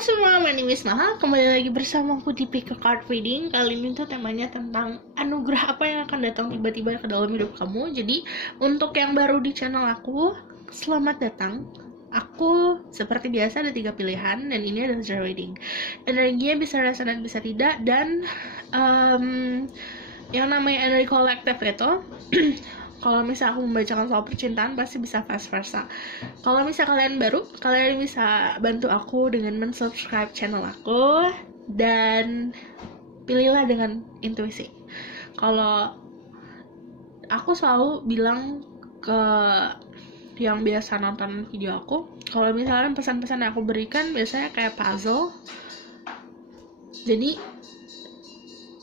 semua, my name is Maha. Kembali lagi bersama aku di Pick a Card Reading. Kali ini tuh temanya tentang anugerah apa yang akan datang tiba-tiba ke dalam hidup kamu. Jadi untuk yang baru di channel aku, selamat datang. Aku seperti biasa ada 3 pilihan, dan ini adalah tarot reading. Energinya bisa resonate, bisa tidak. Dan yang namanya energi kolektif itu kalau misal aku membacakan soal percintaan pasti bisa vice versa. Kalau misal kalian baru, kalian bisa bantu aku dengan mensubscribe channel aku dan pilihlah dengan intuisi. Kalau aku selalu bilang ke yang biasa nonton video aku, kalau misalnya pesan-pesan yang aku berikan biasanya kayak puzzle. Jadi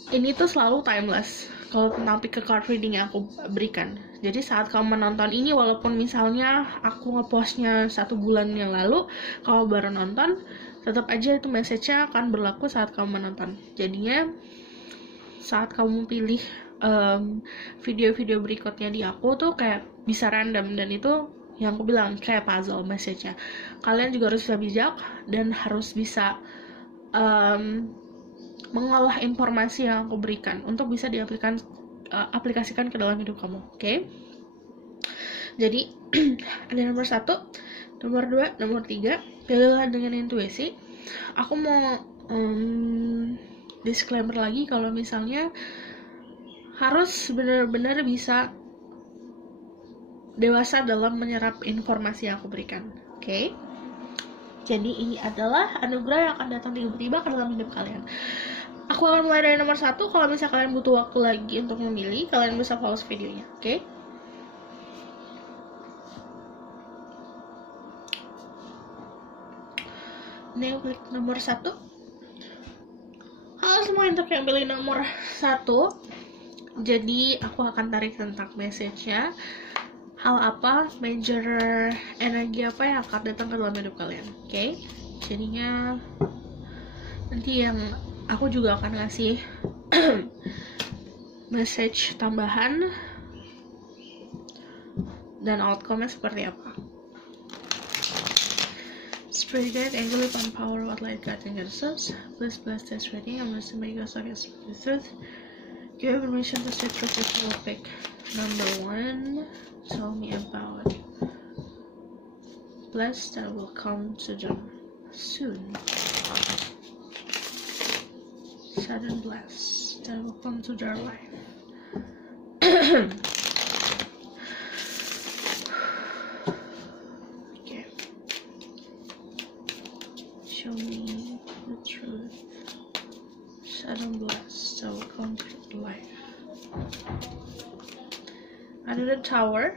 ini tuh selalu timeless kalau tentang pick a card reading yang aku berikan. Jadi saat kamu menonton ini, walaupun misalnya aku ngepostnya 1 bulan yang lalu, kalau baru nonton, tetap aja itu message-nya akan berlaku saat kamu menonton. Jadinya saat kamu pilih video-video berikutnya di aku tuh kayak bisa random, dan itu yang aku bilang kayak puzzle message-nya. Kalian juga harus bisa bijak dan harus bisa mengolah informasi yang aku berikan untuk bisa aplikasikan ke dalam hidup kamu. Oke? Jadi ada nomor 1, nomor 2, nomor 3. Pilihlah dengan intuisi. Aku mau disclaimer lagi kalau misalnya harus benar-benar bisa dewasa dalam menyerap informasi yang aku berikan. Oke? Jadi ini adalah anugerah yang akan datang tiba-tiba ke dalam hidup kalian. Aku akan mulai dari nomor 1. Kalau misalnya kalian butuh waktu lagi untuk memilih, kalian bisa pause videonya, oke? Ini yang klik nomor 1. Halo semua, untuk yang pilih nomor 1, jadi aku akan tarik tentang message-nya. Hal apa, major energi apa yang akan datang ke dalam hidup kalian, oke? Jadinya nanti yang aku juga akan ngasih message tambahan dan outcome-nya seperti apa. Spirit guide, angel upon power, what light guiding us. Please bless this reading. I'm listening to you guys the truth. Give permission to say truth if you will pick number 1. Tell me about bless that will come to them soon. Sudden bless that will come to their life. Okay. Show me the truth. Sudden bless that will come to their life. Under the tower.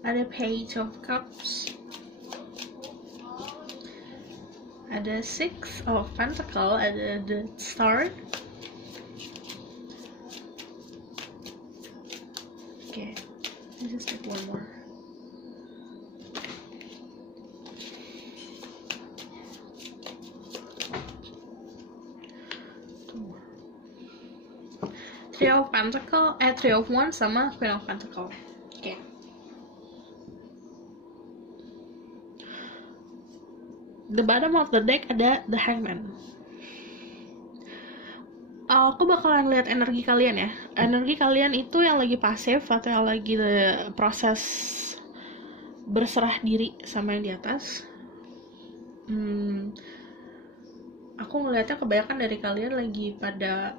Ada Page of Cups. Ada 6 of Pentacle, ada the Star. Okay, let's just take one more. Two more. 3 of Pentacle, 3 of Wands sama Queen of Pentacle. Okay. The bottom of the deck ada the Hangman. Aku bakalan lihat energi kalian ya. Energi kalian itu yang lagi pasif atau yang lagi proses berserah diri sama yang di atas. Aku ngeliatnya kebanyakan dari kalian lagi pada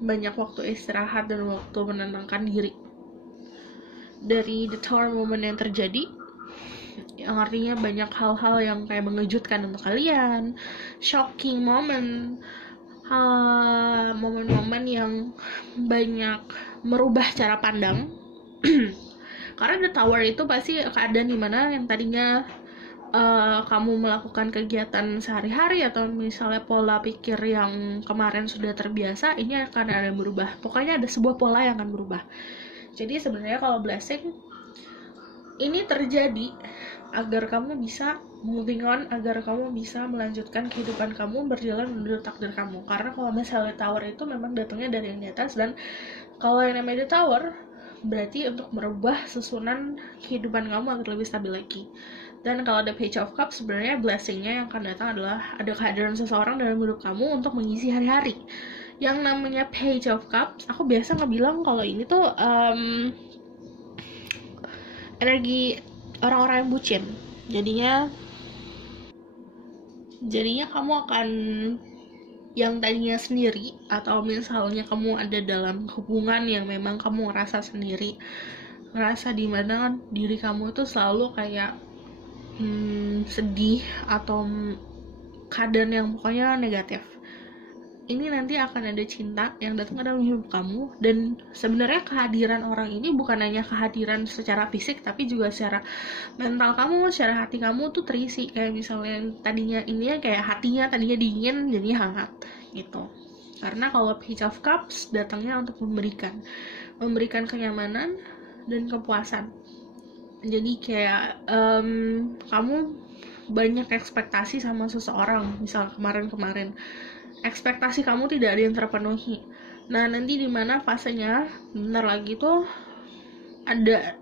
banyak waktu istirahat dan waktu menenangkan diri dari the Tower moment yang terjadi, yang artinya banyak hal-hal yang kayak mengejutkan untuk kalian, shocking moment, momen-momen yang banyak merubah cara pandang. Karena the Tower itu pasti keadaan dimana yang tadinya kamu melakukan kegiatan sehari-hari atau misalnya pola pikir yang kemarin sudah terbiasa, ini akan ada yang berubah. Pokoknya ada sebuah pola yang akan berubah. Jadi sebenarnya kalau blessing ini terjadi agar kamu bisa moving on, agar kamu bisa melanjutkan kehidupan kamu, berjalan menuju takdir kamu. Karena kalau misalnya Tower itu memang datangnya dari yang di atas, dan kalau yang namanya Tower berarti untuk merubah susunan kehidupan kamu agar lebih stabil lagi. Dan kalau ada Page of Cups, sebenarnya blessingnya yang akan datang adalah ada kehadiran seseorang dalam hidup kamu untuk mengisi hari-hari. Yang namanya Page of Cups, aku biasa ngebilang kalau ini tuh energi orang-orang yang bucin. Jadinya kamu akan yang tadinya sendiri, atau misalnya kamu ada dalam hubungan yang memang kamu ngerasa sendiri, ngerasa dimana diri kamu tuh selalu kayak sedih atau keadaan yang pokoknya negatif. Ini nanti akan ada cinta yang datang ke dalam hidup kamu, dan sebenarnya kehadiran orang ini bukan hanya kehadiran secara fisik, tapi juga secara mental kamu, secara hati kamu tuh terisi. Kayak misalnya tadinya ini ya kayak hatinya tadinya dingin jadi hangat gitu. Karena kalau Page of Cups datangnya untuk memberikan kenyamanan dan kepuasan. Jadi kayak kamu banyak ekspektasi sama seseorang, misal kemarin ekspektasi kamu tidak ada yang terpenuhi. Nah, nanti dimana fasenya bentar lagi tuh ada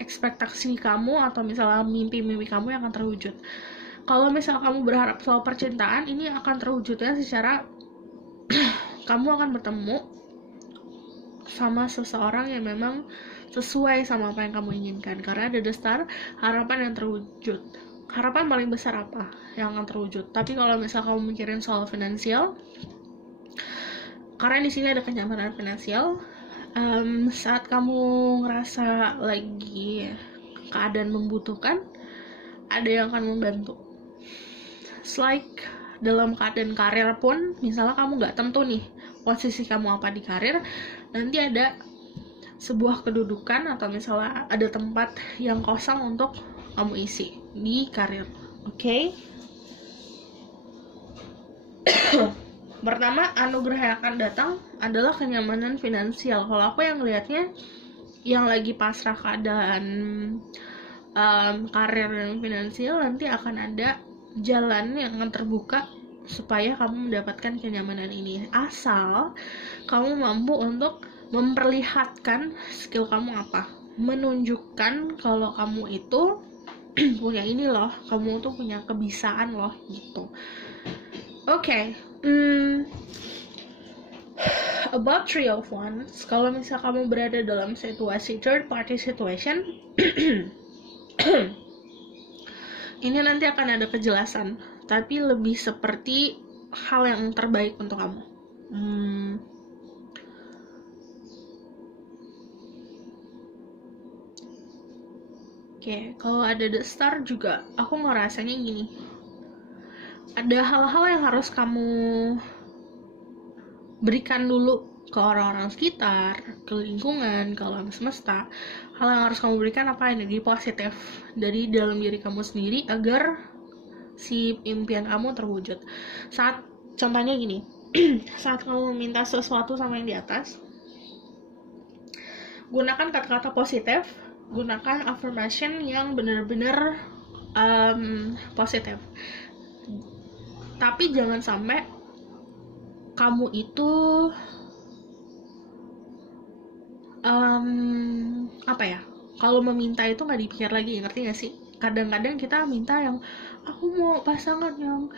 ekspektasi kamu atau misalnya mimpi-mimpi kamu yang akan terwujud. Kalau misal kamu berharap soal percintaan, ini akan terwujudnya secara kamu akan bertemu sama seseorang yang memang sesuai sama apa yang kamu inginkan. Karena ada the star, harapan yang terwujud. Harapan paling besar apa yang akan terwujud. Tapi kalau misal kamu mikirin soal finansial, karena di sini ada kenyamanan finansial, saat kamu ngerasa lagi keadaan membutuhkan, ada yang akan membantu. It's like dalam keadaan karir pun, misalnya kamu nggak tentu nih posisi kamu apa di karir, nanti ada sebuah kedudukan atau misalnya ada tempat yang kosong untuk kamu isi di karir. Oke? Pertama, anugerah yang akan datang adalah kenyamanan finansial. Kalau aku yang ngelihatnya, yang lagi pasrah keadaan karir dan finansial, nanti akan ada jalan yang akan terbuka supaya kamu mendapatkan kenyamanan ini. Asal kamu mampu untuk memperlihatkan skill kamu apa, menunjukkan kalau kamu itu punya ini loh, kamu tuh punya kebisaan loh gitu. Oke. About Three of Wands, kalau misal kamu berada dalam situasi third party situation, ini nanti akan ada kejelasan, tapi lebih seperti hal yang terbaik untuk kamu. Oke, kalau ada the star juga, aku ngerasanya gini. Ada hal-hal yang harus kamu berikan dulu ke orang-orang sekitar, ke lingkungan, ke alam semesta. Hal yang harus kamu berikan apa? Energi positif dari dalam diri kamu sendiri agar si impian kamu terwujud. Saat contohnya gini, saat kamu meminta sesuatu sama yang di atas, gunakan kata-kata positif, gunakan affirmation yang benar-benar positif. Tapi jangan sampai kamu itu kalau meminta itu nggak dipikir lagi, ngerti nggak sih? Kadang-kadang kita minta yang aku mau pasangan yang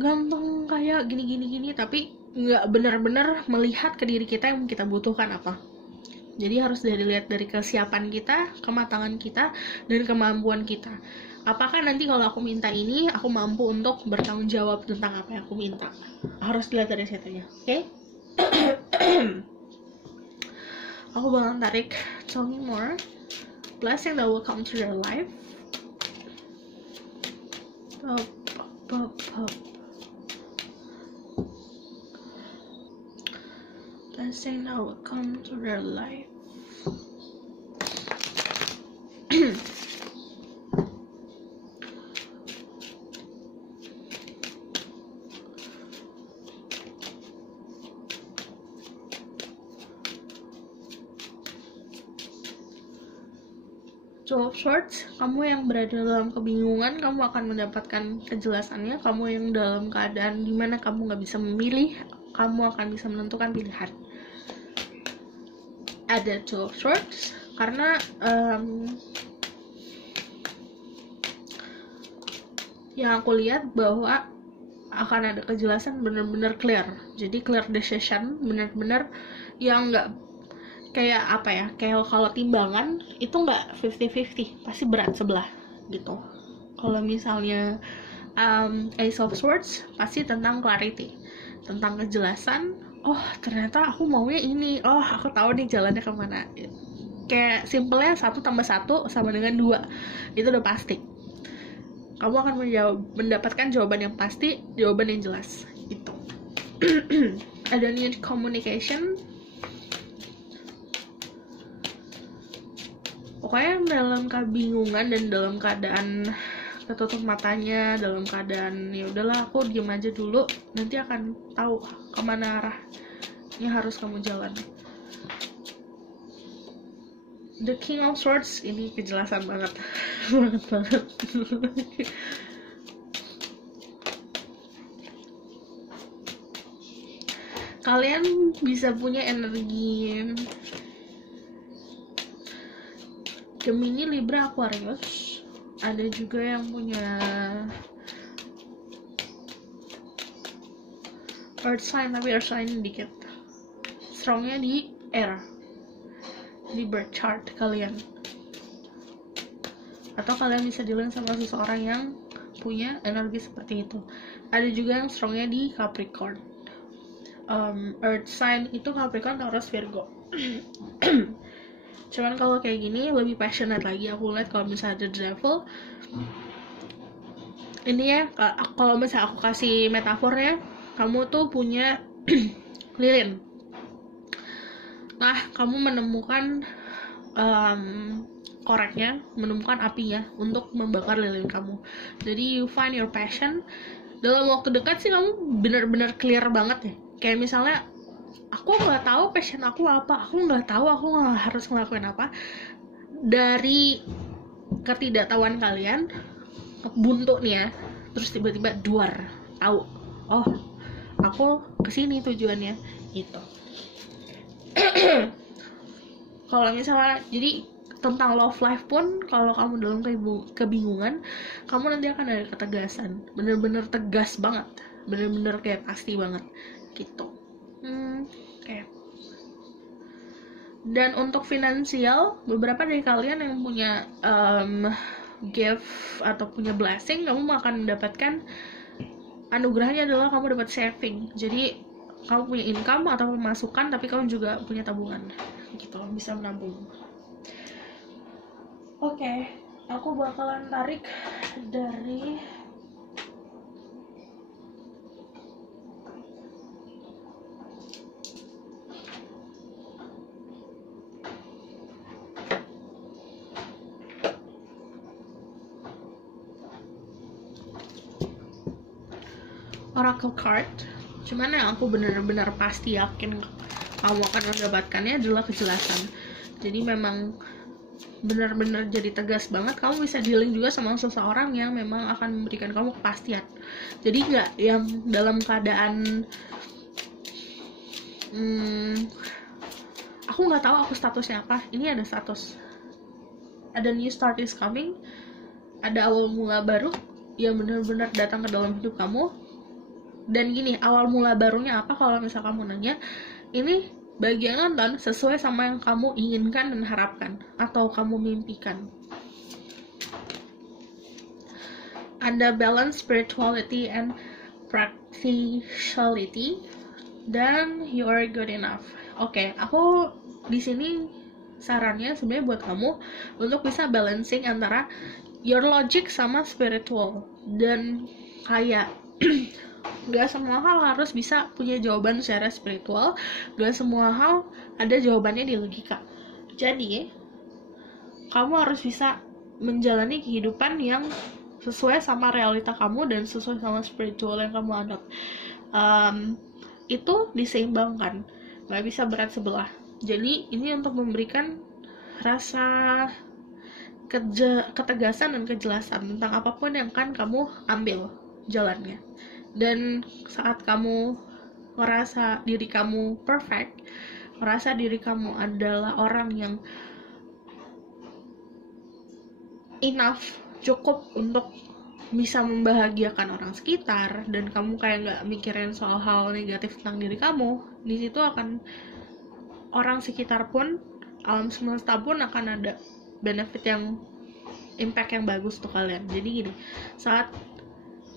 ganteng kayak gini, tapi nggak benar-benar melihat ke diri kita yang kita butuhkan apa. Jadi harus dilihat dari kesiapan kita, kematangan kita, dan kemampuan kita. Apakah nanti kalau aku minta ini, aku mampu untuk bertanggung jawab tentang apa yang aku minta? Harus dilihat dari situnya, oke? Aku bakal tarik Tell Me More, blessing that will come to your life. Blessing that will come to their life. Two of Swords, kamu yang berada dalam kebingungan, kamu akan mendapatkan kejelasannya. Kamu yang dalam keadaan dimana kamu gak bisa memilih, kamu akan bisa menentukan pilihan. ada Two of Swords karena yang aku lihat bahwa akan ada kejelasan benar-benar clear. Jadi clear decision, benar-benar yang nggak kayak apa ya, kayak kalau timbangan itu nggak 50-50, pasti berat sebelah gitu. Kalau misalnya Ace of Swords pasti tentang clarity, tentang kejelasan. Oh ternyata aku maunya ini, oh aku tahu nih jalannya kemana. Kayak simpelnya 1 tambah 1 sama dengan 2, itu udah pasti. Kamu akan mendapatkan jawaban yang pasti, jawaban yang jelas gitu. Ada new communication. Pokoknya dalam kebingungan dan dalam keadaan ketutup matanya, dalam keadaan ya udahlah aku diem aja dulu, nanti akan tahu kemana arahnya harus kamu jalan. The King of Swords ini kejelasan banget. banget. Kalian bisa punya energi Gemini, Libra, Aquarius. Ada juga yang punya Earth sign, tapi Earth sign dikit. Strongnya di air, di birth chart kalian. Atau kalian bisa dealing sama seseorang yang punya energi seperti itu. Ada juga yang strongnya di Capricorn. Earth sign itu Capricorn, Taurus, Virgo. Cuman kalau kayak gini lebih passionate lagi. Aku lihat kalau misalnya ada Devil, ini ya, kalau misalnya aku kasih metafornya, kamu tuh punya lilin. Nah, kamu menemukan koreknya, menemukan apinya untuk membakar lilin kamu. Jadi you find your passion. Dalam waktu dekat sih kamu benar-benar clear banget ya. Kayak misalnya, aku nggak tahu passion aku apa, aku nggak tahu aku harus ngelakuin apa. Dari ketidaktahuan kalian, buntu nih ya, terus tiba-tiba duar, tahu, oh aku kesini tujuannya gitu. Kalau misalnya jadi tentang love life pun, kalau kamu dalam kebingungan, kamu nanti akan ada ketegasan, bener-bener tegas banget, bener-bener kayak pasti banget gitu. Okay. Dan untuk finansial, beberapa dari kalian yang punya gift atau punya blessing, kamu akan mendapatkan anugerahnya adalah kamu dapat saving. Jadi kamu punya income atau pemasukan, tapi kamu juga punya tabungan gitu, bisa menabung. Oke, aku bakalan tarik dari Oracle card. Cuman yang aku benar-benar pasti yakin kamu akan mendapatkannya adalah kejelasan. Jadi memang benar-benar jadi tegas banget. Kamu bisa dealing juga sama seseorang yang memang akan memberikan kamu kepastian. Jadi nggak yang dalam keadaan aku nggak tahu aku statusnya apa. Ini ada status, ada new start is coming, ada awal mula baru yang benar-benar datang ke dalam hidup kamu. Dan gini, awal mula barunya apa? Kalau misal kamu nanya, ini bagian nonton sesuai sama yang kamu inginkan dan harapkan atau kamu mimpikan. Ada balance spirituality and practicality, dan you are good enough. Oke, aku di sini sarannya sebenarnya buat kamu untuk bisa balancing antara your logic sama spiritual. Dan kayak gak semua hal harus bisa punya jawaban secara spiritual, gak semua hal ada jawabannya di logika. Jadi kamu harus bisa menjalani kehidupan yang sesuai sama realita kamu dan sesuai sama spiritual yang kamu anut. Itu diseimbangkan, gak bisa berat sebelah. Jadi ini untuk memberikan rasa ketegasan dan kejelasan tentang apapun yang akan kamu ambil jalannya. Dan saat kamu merasa diri kamu perfect, merasa diri kamu adalah orang yang enough, cukup untuk bisa membahagiakan orang sekitar, dan kamu kayak nggak mikirin soal hal negatif tentang diri kamu, di situ akan orang sekitar pun, alam semesta pun akan ada benefit yang impact yang bagus untuk kalian. Jadi gini, saat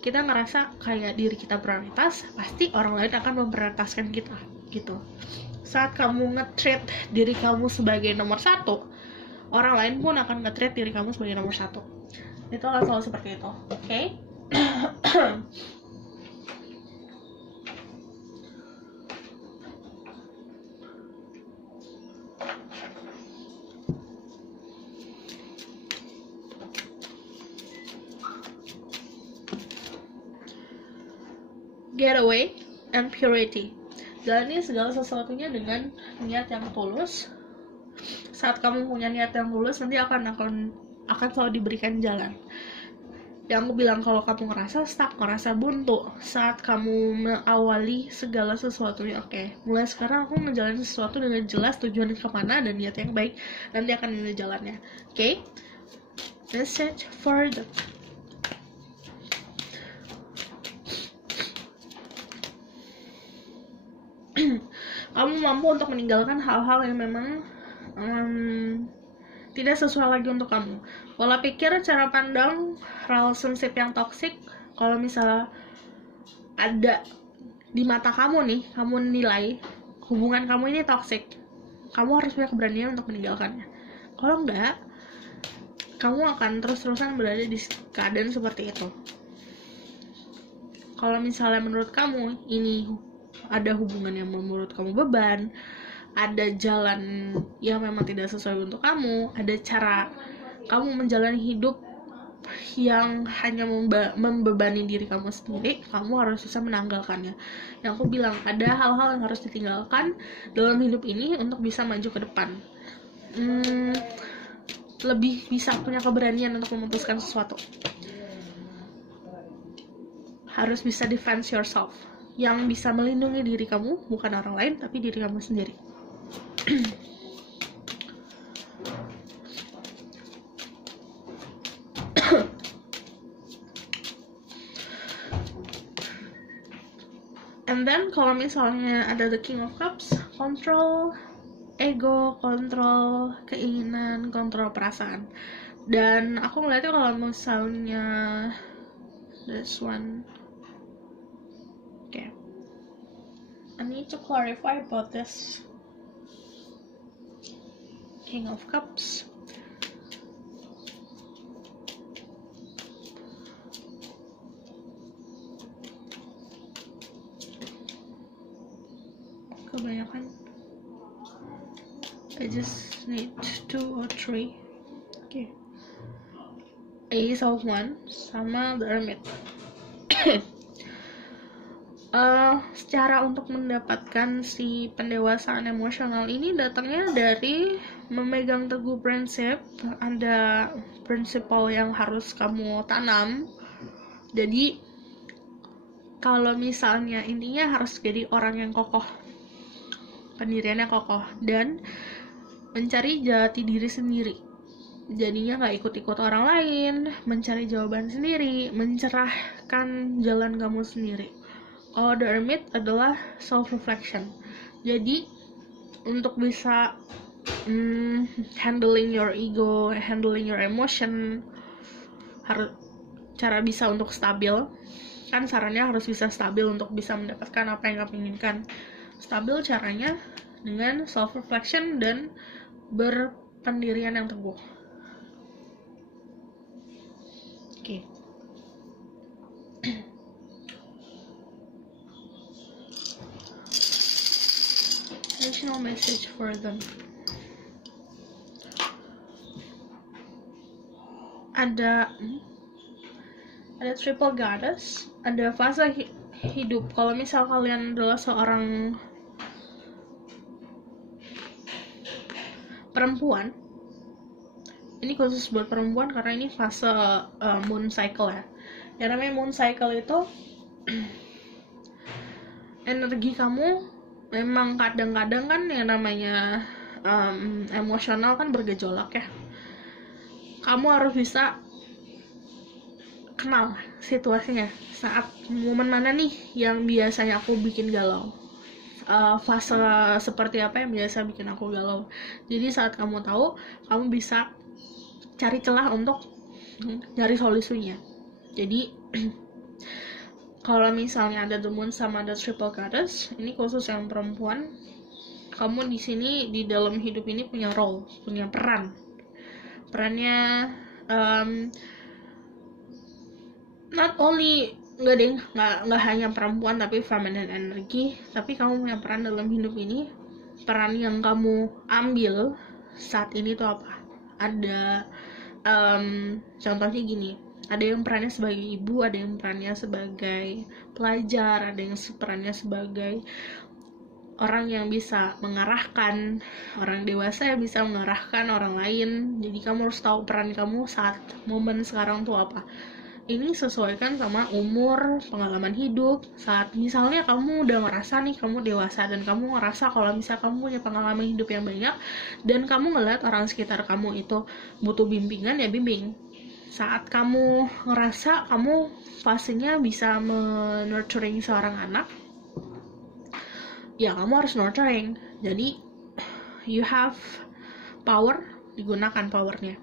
kita ngerasa kayak diri kita prioritas, pasti orang lain akan memprioritaskan kita gitu. Saat kamu nge-treat diri kamu sebagai nomor satu, orang lain pun akan nge-treat diri kamu sebagai nomor satu. Itu akan selalu seperti itu, oke? Getaway and purity. Jalani segala sesuatunya dengan niat yang tulus. Saat kamu punya niat yang tulus, nanti akan selalu diberikan jalan. Yang aku bilang, kalau kamu ngerasa stuck, ngerasa buntu saat kamu mengawali segala sesuatunya, oke, mulai sekarang aku ngejalanin sesuatu dengan jelas tujuannya kemana dan niat yang baik, nanti akan ada jalannya. Oke? Message for the kamu mampu untuk meninggalkan hal-hal yang memang tidak sesuai lagi untuk kamu. Pola pikir, cara pandang, relationship yang toxic, kalau misalnya ada di mata kamu nih, kamu nilai hubungan kamu ini toxic, kamu harus punya keberanian untuk meninggalkannya. Kalau enggak, kamu akan terus-terusan berada di keadaan seperti itu. Kalau misalnya menurut kamu ini ada hubungan yang menurut kamu beban, ada jalan yang memang tidak sesuai untuk kamu, ada cara kamu menjalani hidup yang hanya membebani diri kamu sendiri, kamu harus bisa menanggalkannya. Yang aku bilang, ada hal-hal yang harus ditinggalkan dalam hidup ini untuk bisa maju ke depan. Lebih bisa punya keberanian untuk memutuskan sesuatu. Harus bisa defend yourself. Yang bisa melindungi diri kamu bukan orang lain, tapi diri kamu sendiri. And then kalau misalnya ada the King of Cups, kontrol ego, kontrol keinginan, kontrol perasaan. Dan aku ngeliatnya kalau misalnya this one, okay, I need to clarify about this King of Cups. Kebanyakan, I just need 2 or 3. Okay, Ace of Wands sama The Hermit. Secara untuk mendapatkan si pendewasaan emosional ini datangnya dari memegang teguh prinsip. Ada prinsipal yang harus kamu tanam. Jadi kalau misalnya intinya harus jadi orang yang kokoh, pendiriannya kokoh, dan mencari jati diri sendiri. Jadinya gak ikut-ikut orang lain, mencari jawaban sendiri, mencerahkan jalan kamu sendiri. Kalau The Hermit adalah self-reflection. Jadi untuk bisa handling your ego, handling your emotion, harus cara bisa untuk stabil. Kan sarannya harus bisa stabil untuk bisa mendapatkan apa yang kamu inginkan. Stabil caranya dengan self-reflection dan berpendirian yang teguh. Oke. Additional message for them. Ada triple goddess, ada fase hidup. Kalau misal kalian adalah seorang perempuan, ini khusus buat perempuan karena ini fase moon cycle ya. Yang namanya moon cycle itu energi kamu memang kadang-kadang kan yang namanya emosional kan bergejolak ya. Kamu harus bisa kenal situasinya, saat momen mana nih yang biasanya aku bikin galau, fase seperti apa yang biasa bikin aku galau. Jadi saat kamu tahu, kamu bisa cari celah untuk nyari solusinya. Jadi kalau misalnya ada the moon sama ada triple goddess, ini khusus yang perempuan, kamu di sini di dalam hidup ini punya role, punya perannya not only nggak hanya perempuan tapi feminine energy, tapi kamu punya peran dalam hidup ini. Peran yang kamu ambil saat ini tuh apa? Ada contohnya gini, ada yang perannya sebagai ibu, ada yang perannya sebagai pelajar, ada yang perannya sebagai orang yang bisa mengarahkan, orang dewasa yang bisa mengarahkan orang lain. Jadi kamu harus tahu peran kamu saat momen sekarang tuh apa. Ini sesuaikan sama umur, pengalaman hidup. Saat misalnya kamu udah ngerasa nih kamu dewasa dan kamu ngerasa kalau misalnya kamu punya pengalaman hidup yang banyak dan kamu ngeliat orang sekitar kamu itu butuh bimbingan, ya bimbing. Saat kamu ngerasa kamu fasenya bisa nurturing seorang anak, ya kamu harus nurturing. Jadi you have power, digunakan powernya.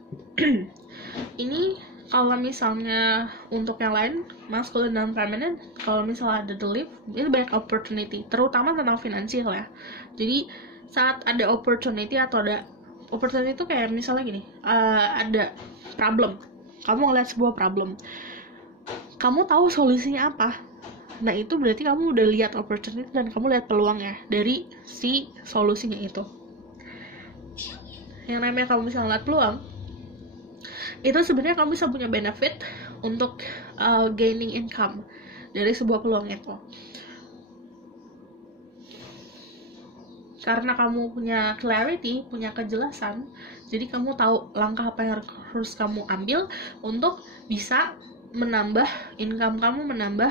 Ini kalau misalnya untuk yang lain, masculine dan feminine, kalau misalnya ada the leaf, ini banyak opportunity, terutama tentang finansial ya. Jadi saat ada opportunity atau ada opportunity itu kayak misalnya gini, ada problem, kamu ngeliat sebuah problem, kamu tahu solusinya apa, nah itu berarti kamu udah lihat opportunity dan kamu lihat peluangnya dari si solusinya itu. Yang namanya kamu bisa ngeliat peluang, itu sebenarnya kamu bisa punya benefit untuk gaining income dari sebuah peluang itu. Karena kamu punya clarity, punya kejelasan, jadi kamu tahu langkah apa yang harus kamu ambil untuk bisa menambah income kamu, menambah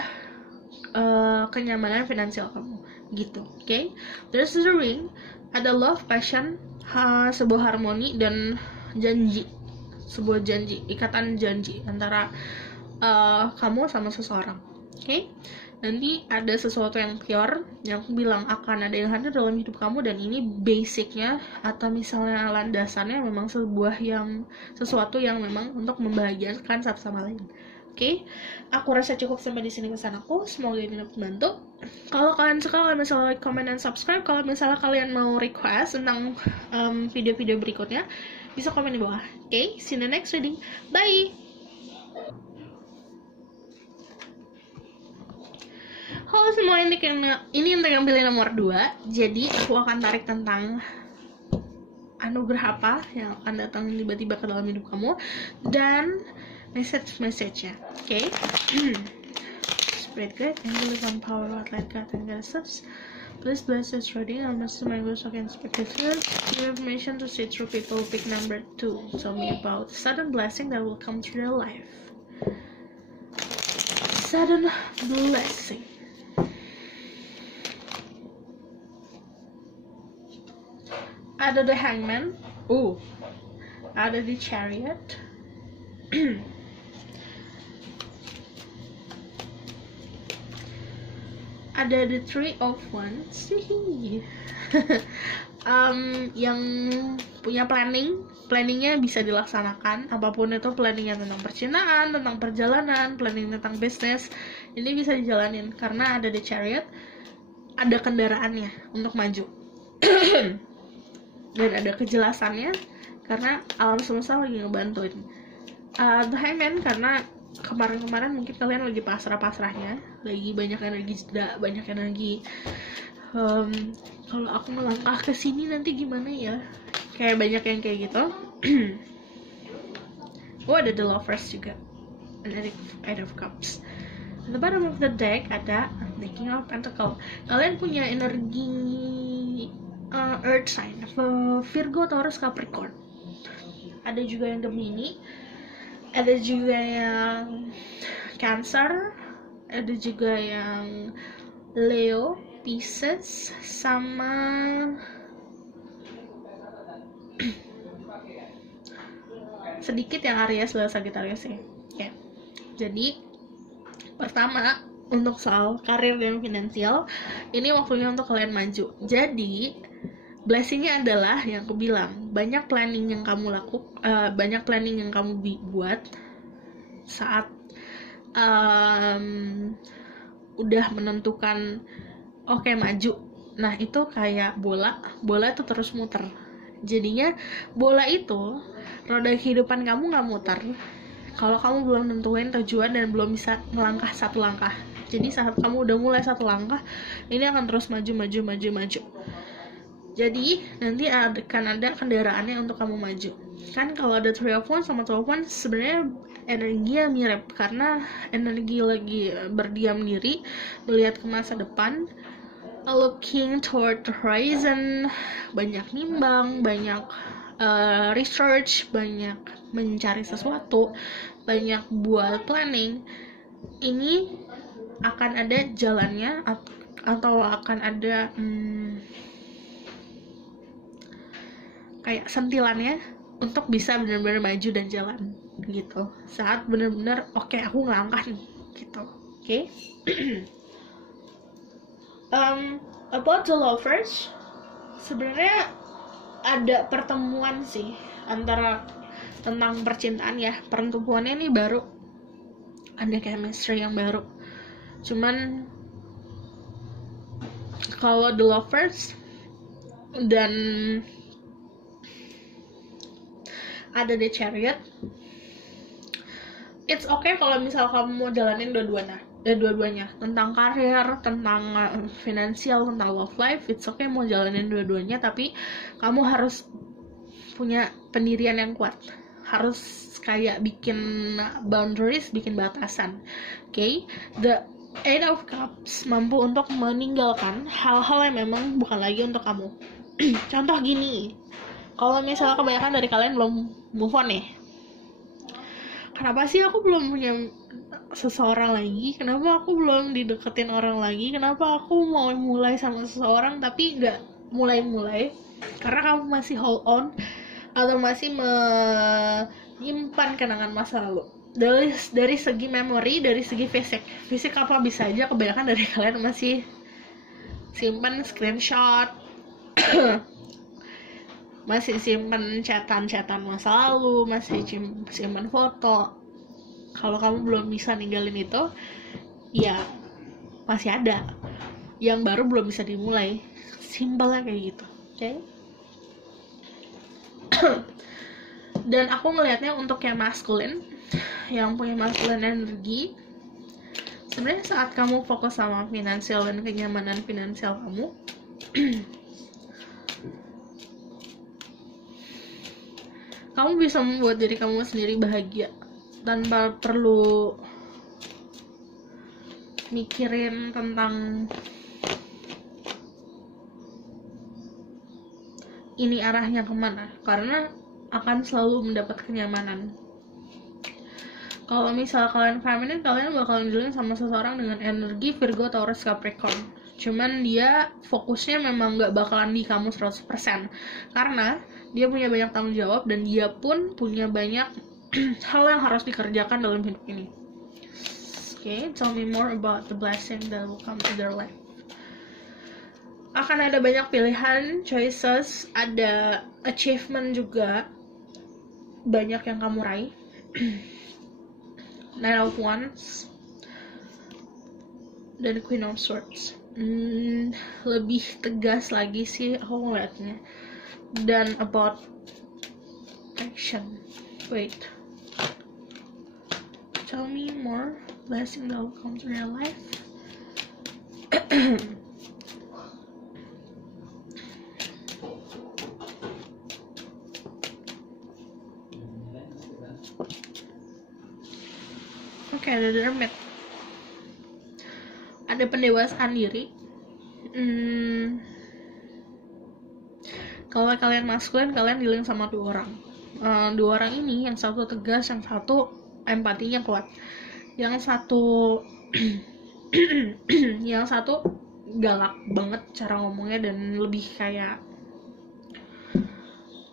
kenyamanan finansial kamu gitu. Okay? There's the ring, ada love, passion, sebuah harmoni dan janji, sebuah janji, ikatan janji antara kamu sama seseorang. Okay? Nanti ada sesuatu yang pure yang aku bilang akan ada yang hadir dalam hidup kamu, dan ini basicnya atau misalnya landasannya memang sesuatu yang memang untuk membahagiakan satu sama lain. Oke, aku rasa cukup sampai di sini pesan aku. Semoga ini dapat membantu. Kalau kalian suka, kalian bisa like, comment, dan subscribe. Kalau misalnya kalian mau request tentang video-video berikutnya, bisa komen di bawah. Oke, see you in the next reading. Bye! Halo semua, ini untuk yang pilih nomor 2. Jadi aku akan tarik tentang anugerah apa yang akan datang tiba-tiba ke dalam hidup kamu dan message-nya. Okay? Spread good and live on power, what like God and goddesses. Please bless this reading. I'll mess my goals again spectators. Give information to see through people. Pick number 2. Tell me about sudden blessing that will come through your life. Sudden blessing. Ada the hangman. Ada the chariot. Ada the three of wands. Yang punya planningnya bisa dilaksanakan, apapun itu, planningnya tentang percintaan, tentang perjalanan, planning tentang bisnis, ini bisa dijalanin karena ada the chariot, ada kendaraannya untuk maju. Dan ada kejelasannya karena alam semesta lagi ngebantuin. The hangman karena kemarin-kemarin mungkin kalian lagi pasrah-pasrahnya, lagi banyak energi jeda, banyak energi kalau aku melangkah ke sini nanti gimana ya, kayak banyak yang kayak gitu. Ada the lovers juga, ada the Eight of Cups. At the bottom of the deck ada the King of Pentacles. Kalian punya energi Earth sign, Virgo, Taurus, Capricorn. Ada juga yang Gemini, ada juga yang Cancer, ada juga yang Leo, Pisces sama sedikit yang Aries dan Sagittarius ya. Oke. Jadi pertama, untuk soal karir dan finansial, ini waktunya untuk kalian maju. Jadi blessingnya adalah yang aku bilang, banyak planning yang kamu buat saat udah menentukan oke, maju. Nah, itu kayak bola itu terus muter. Jadinya bola itu, roda kehidupan kamu nggak muter kalau kamu belum nentuin tujuan dan belum bisa melangkah satu langkah. Jadi saat kamu udah mulai satu langkah, ini akan terus maju. Jadi nanti akan ada kendaraannya untuk kamu maju. Kan kalau ada 3 of Wands sama 2 of Wands sebenarnya energinya mirip, karena energi lagi berdiam diri, melihat ke masa depan, looking toward the horizon, banyak nimbang, banyak research, banyak mencari sesuatu, banyak buat planning. Ini akan ada jalannya atau akan ada kayak sentilannya untuk bisa benar-benar maju dan jalan gitu. Saat benar-benar oke, aku ngelangkah nih gitu. Oke. About the lovers, sebenarnya ada pertemuan sih antara tentang percintaan ya. Pertemuannya ini baru, ada chemistry yang baru. Cuman kalau the lovers dan ada the chariot, it's okay kalau misal kamu mau jalanin dua-duanya, tentang karir, tentang finansial, tentang love life, it's okay mau jalanin dua-duanya, tapi kamu harus punya pendirian yang kuat, harus kayak bikin boundaries, bikin batasan. Okay? The Eight of Cups mampu untuk meninggalkan hal-hal yang memang bukan lagi untuk kamu. Contoh gini, kalau misalnya kebanyakan dari kalian belum move on nih, kenapa sih aku belum punya seseorang lagi, kenapa aku belum dideketin orang lagi, kenapa aku mau mulai sama seseorang tapi gak mulai-mulai, karena kamu masih hold on atau masih menyimpan kenangan masa lalu. Dari segi memori, dari segi fisik apa bisa aja kebanyakan dari kalian masih simpan screenshot masih simpan chatan masa lalu, masih simpan foto. Kalau kamu belum bisa ninggalin itu, ya masih ada yang baru belum bisa dimulai. Simpelnya kayak gitu. Oke? Dan aku ngelihatnya untuk yang maskulin, yang punya maskulin energi, sebenarnya saat kamu fokus sama finansial dan kenyamanan finansial kamu, kamu bisa membuat diri kamu sendiri bahagia tanpa perlu mikirin tentang ini arahnya kemana, karena akan selalu mendapat kenyamanan. Kalau misal kalian feminine, kalian bakalan dealing sama seseorang dengan energi Virgo, Taurus, Capricorn. Cuman dia fokusnya memang gak bakalan di kamu 100%, karena dia punya banyak tanggung jawab dan dia pun punya banyak hal yang harus dikerjakan dalam hidup ini. Okay, tell me more about the blessing that will come to their life. Akan ada banyak pilihan, choices, ada achievement juga, banyak yang kamu raih. Nine of Wands dan Queen of Swords. Lebih tegas lagi sih aku ngeliatnya. Dan about action. Wait, tell me more blessing that will come to your life. Oke, ada The Hermit. Ada pendewasaan diri. Kalau kalian maskulin, kalian dealing sama dua orang. Dua orang ini, yang satu tegas, yang satu empatinya kuat. Yang satu galak banget cara ngomongnya dan lebih kayak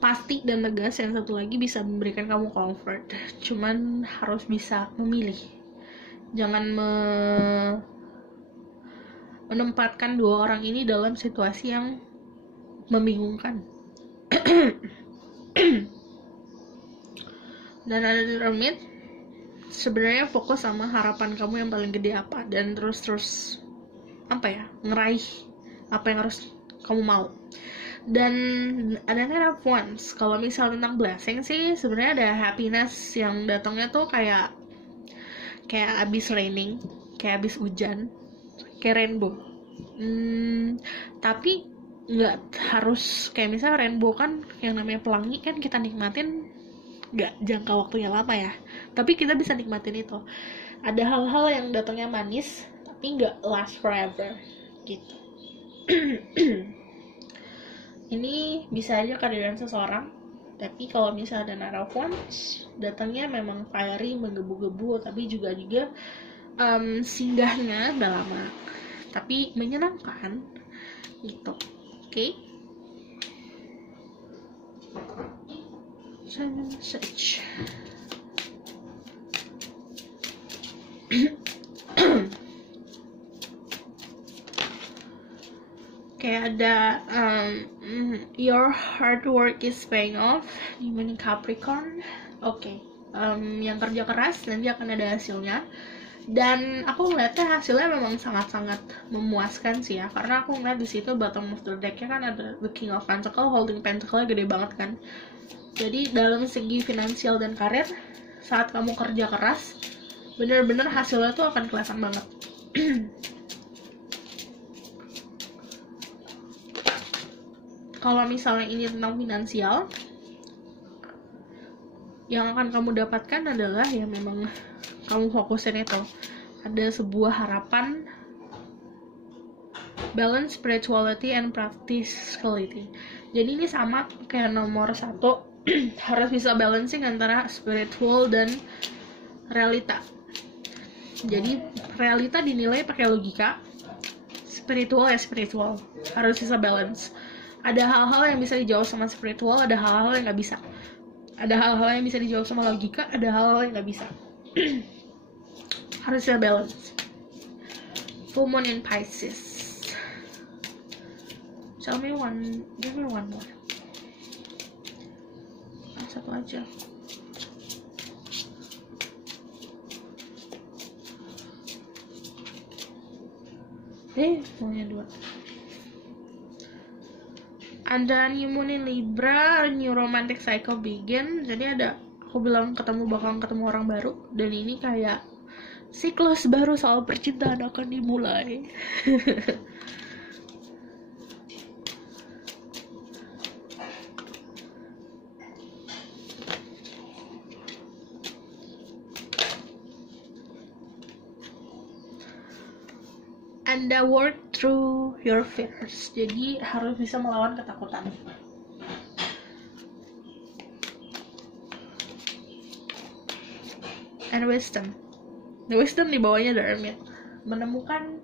pasti dan tegas. Yang satu lagi bisa memberikan kamu comfort, cuman harus bisa memilih. Jangan menempatkan dua orang ini dalam situasi yang membingungkan. Dan ada di remit, sebenarnya fokus sama harapan kamu yang paling gede apa, dan terus apa ya, ngeraih apa yang harus kamu mau. Dan ada kind of ones. Kalau misal tentang blessing sih, sebenarnya ada happiness yang datangnya tuh kayak abis raining, kayak abis hujan, kayak rainbow. Tapi nggak harus kayak misal rainbow kan, yang namanya pelangi kan kita nikmatin nggak jangka waktunya lama ya, tapi kita bisa nikmatin itu. Ada hal-hal yang datangnya manis tapi nggak last forever gitu. Ini bisa aja kehadiran seseorang, tapi kalau misalnya ada Knight of Wands, datangnya memang fiery, menggebu-gebu, tapi juga singgahnya udah lama, tapi menyenangkan gitu. Oke? Search. Kayak ada your hard work is paying off di Capricorn. Oke. Yang kerja keras nanti akan ada hasilnya. Dan aku ngeliatnya hasilnya memang sangat-sangat memuaskan sih ya, karena aku ngeliat di situ bottom of the deck-nya kan ada the King of Pentacles, holding Pentacle gede banget kan. Jadi dalam segi finansial dan karir, saat kamu kerja keras, bener-bener hasilnya tuh akan kelihatan banget. Kalau misalnya ini tentang finansial, yang akan kamu dapatkan adalah ya memang kamu fokusin itu. Ada sebuah harapan, balance spirituality and practicality. Jadi ini sama kayak nomor 1, harus bisa balancing antara spiritual dan realita. Jadi realita dinilai pakai logika, spiritual ya spiritual, harus bisa balance. Ada hal-hal yang bisa dijawab sama spiritual, ada hal-hal yang nggak bisa. Ada hal-hal yang bisa dijawab sama logika, ada hal-hal yang nggak bisa. Harus bisa balance. Full moon in Pisces. Give me one more. Satu aja. Maunya 2. Ada new moon in Libra, new romantic cycle begin. Jadi ada, aku bilang bakalan ketemu orang baru, dan ini kayak siklus baru soal percintaan akan dimulai. Anda work through your fears. Jadi harus bisa melawan ketakutan. And wisdom. The wisdom di bawahnya the Hermit. Menemukan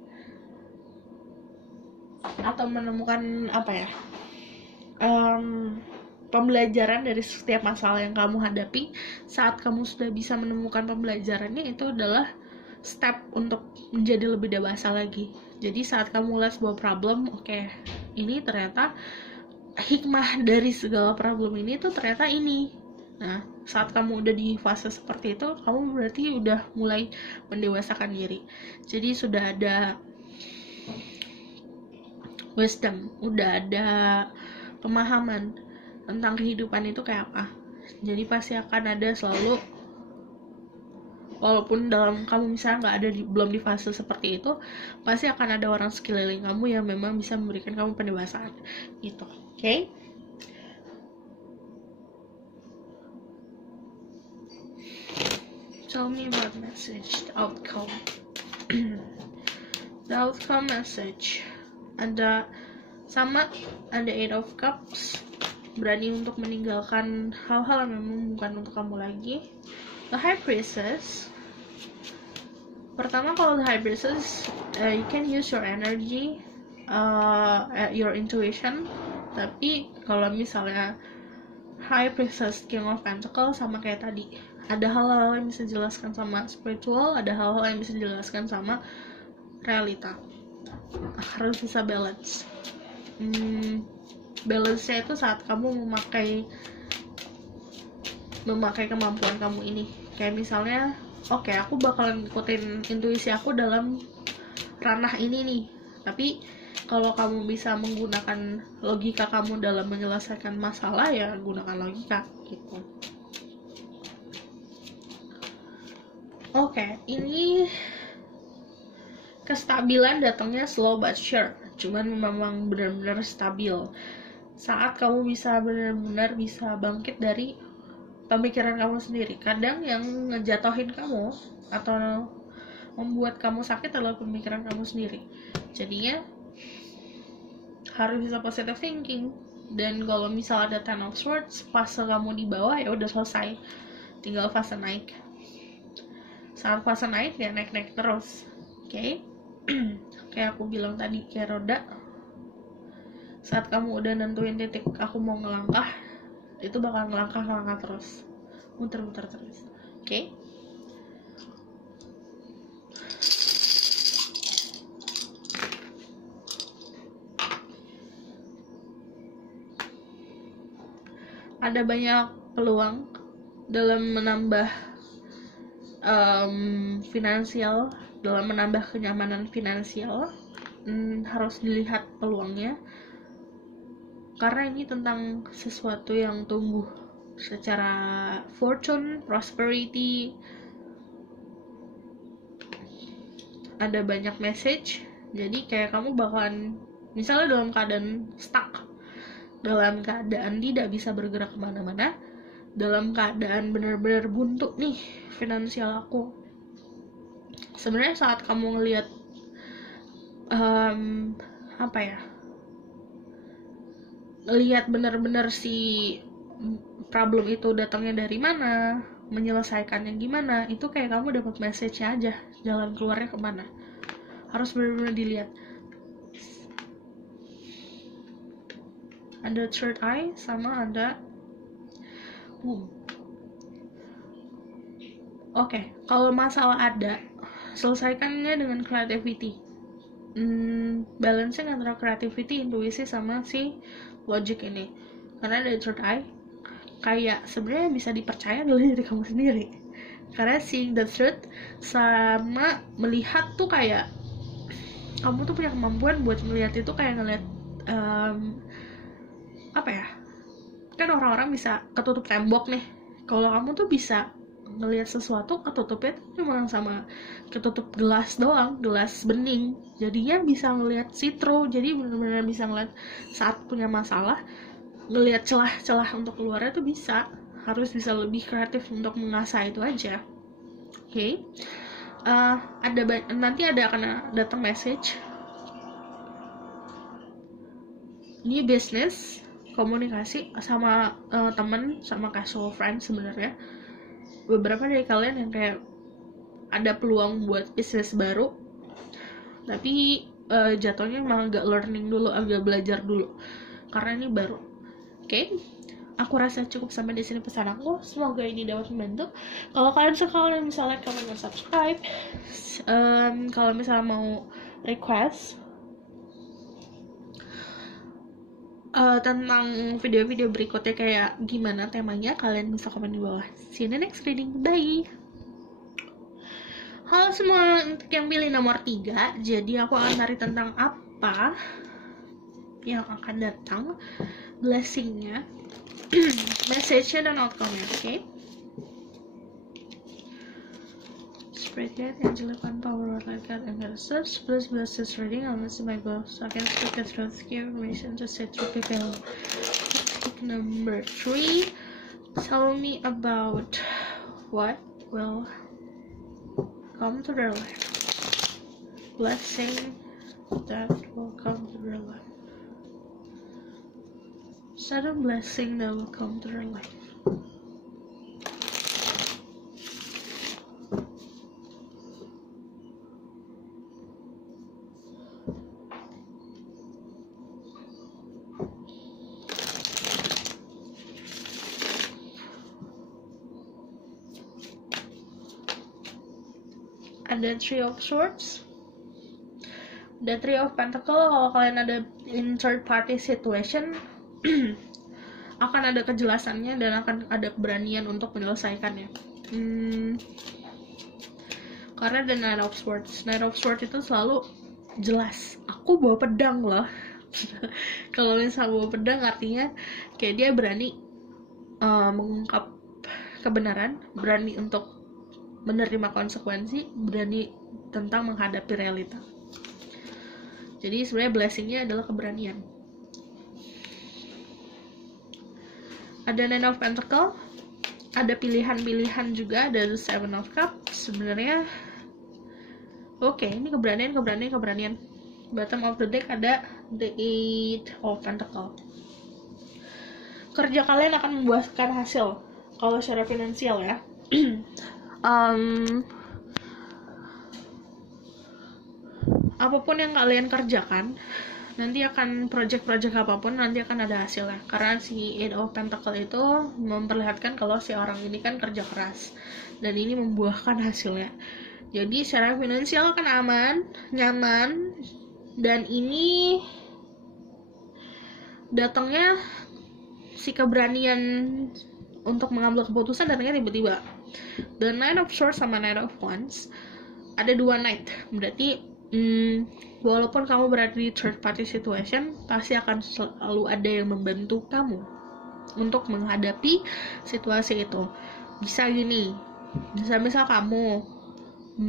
apa ya? Pembelajaran dari setiap masalah yang kamu hadapi. Saat kamu sudah bisa menemukan pembelajarannya, itu adalah step untuk menjadi lebih dewasa lagi. Jadi saat kamu lihat sebuah problem, oke, ini ternyata hikmah dari segala problem ini tuh ternyata ini. Nah, saat kamu udah di fase seperti itu, kamu berarti udah mulai mendewasakan diri. Jadi sudah ada wisdom, udah ada pemahaman tentang kehidupan itu kayak apa. Jadi pasti akan ada selalu, walaupun dalam kamu misalnya belum di fase seperti itu, pasti akan ada orang sekeliling kamu yang memang bisa memberikan kamu pendewasaan gitu. Okay? Tell me about message, the outcome. The outcome message. Ada 8 of Cups, berani untuk meninggalkan hal-hal yang memang bukan untuk kamu lagi. The High Priestess. Pertama, kalau The High Priestess, you can use your energy your intuition. Tapi kalau misalnya High Priestess, King of Pentacles, sama kayak tadi, ada hal-hal yang bisa dijelaskan sama spiritual, ada hal-hal yang bisa dijelaskan sama realita. Harus bisa balance. Balance-nya itu saat kamu memakai kemampuan kamu ini. Kayak misalnya, oke, aku bakalan ikutin intuisi aku dalam ranah ini nih, tapi kalau kamu bisa menggunakan logika kamu dalam menyelesaikan masalah, ya gunakan logika gitu. Oke, ini kestabilan datangnya slow but sure, cuman memang benar-benar stabil saat kamu bisa benar-benar bisa bangkit dari pemikiran kamu sendiri. Kadang yang ngejatohin kamu atau membuat kamu sakit adalah pemikiran kamu sendiri. Jadinya harus bisa positive thinking. Dan kalau misal ada Ten of Swords, fase kamu di bawah ya udah selesai, tinggal fase naik. Saat fase naik ya naik-naik terus. Oke? Kayak aku bilang tadi, kayak roda. Saat kamu udah nentuin titik aku mau ngelangkah, itu bakal ngelangkah terus, muter-muter terus. Oke? Ada banyak peluang dalam menambah finansial, dalam menambah kenyamanan finansial. Harus dilihat peluangnya, karena ini tentang sesuatu yang tumbuh secara fortune, prosperity. Ada banyak message, jadi kayak kamu bakalan misalnya dalam keadaan stuck, dalam keadaan tidak bisa bergerak kemana-mana, dalam keadaan benar-benar buntu nih finansial aku. Sebenarnya saat kamu ngelihat ngelihat benar-benar si problem itu datangnya dari mana, menyelesaikannya gimana, itu kayak kamu dapat message-nya aja, jalan keluarnya kemana. Harus benar-benar dilihat. Ada third eye sama ada Oke, kalau masalah ada, selesaikannya dengan creativity. Balancing antara creativity, intuisi, sama si logic ini. Karena dari third eye, kayak sebenarnya bisa dipercaya dari diri kamu sendiri. Karena seeing the truth sama melihat tuh kayak kamu tuh punya kemampuan buat melihat itu, kayak ngeliat kan orang-orang bisa ketutup tembok nih. Kalau kamu tuh bisa ngelihat sesuatu ketutupnya tuh cuma sama ketutup gelas doang, gelas bening. Jadinya bisa ngelihat see-through. Jadi benar-benar bisa ngelihat saat punya masalah, ngelihat celah-celah untuk keluarnya tuh bisa. Harus bisa lebih kreatif untuk mengasah itu aja. Oke. Nanti akan datang message. Ini business, komunikasi sama teman, sama casual friend. Sebenarnya beberapa dari kalian yang kayak ada peluang buat bisnis baru, tapi jatuhnya emang agak learning dulu, agak belajar dulu karena ini baru. Oke? Aku rasa cukup sampai di sini pesan aku. Semoga ini dapat membantu. Kalau kalian suka, kalian bisa like, comment, dan subscribe. Kalau misalnya mau request tentang video-video berikutnya kayak gimana temanya, kalian bisa komen di bawah. See you in the next reading. Bye. Halo semua, untuk yang pilih nomor 3, jadi aku akan cari tentang apa yang akan datang, blessingnya, message-nya, dan outcome-nya. Oke? Spread that, angelic one power, like that, and get a search. Please bless this reading. I'll listen my goals. I can speak the truth, give information to say through people. Topic number 3. Tell me about what will come to their life. Blessing that will come to their life. Sudden blessing that will come to their life. ada Three of Swords, ada Three of Pentacle. Kalau kalian ada in third party situation, akan ada kejelasannya dan akan ada keberanian untuk menyelesaikannya. Karena ada Knight of Swords. Knight of Swords itu selalu jelas, aku bawa pedang loh. Kalau misalnya bawa pedang artinya kayak dia berani mengungkap kebenaran, berani untuk menerima konsekuensi, berani tentang menghadapi realita. Jadi sebenarnya blessingnya adalah keberanian. Ada Nine of Pentacle, ada pilihan-pilihan juga, ada The Seven of Cups. Sebenarnya oke, ini keberanian. Bottom of the deck ada The Eight of Pentacle. Kerja kalian akan membuahkan hasil kalau secara finansial ya. Apapun yang kalian kerjakan, nanti akan project-project apapun nanti akan ada hasilnya. Karena si Eight of Pentacle itu memperlihatkan kalau si orang ini kan kerja keras dan ini membuahkan hasilnya. Jadi secara finansial akan aman, nyaman, dan ini datangnya si keberanian untuk mengambil keputusan datangnya tiba-tiba. The Nine of Swords sama Knight of Wands, ada dua Knight, berarti walaupun kamu berada di third party situation, pasti akan selalu ada yang membantu kamu untuk menghadapi situasi itu. Bisa gini, misal kamu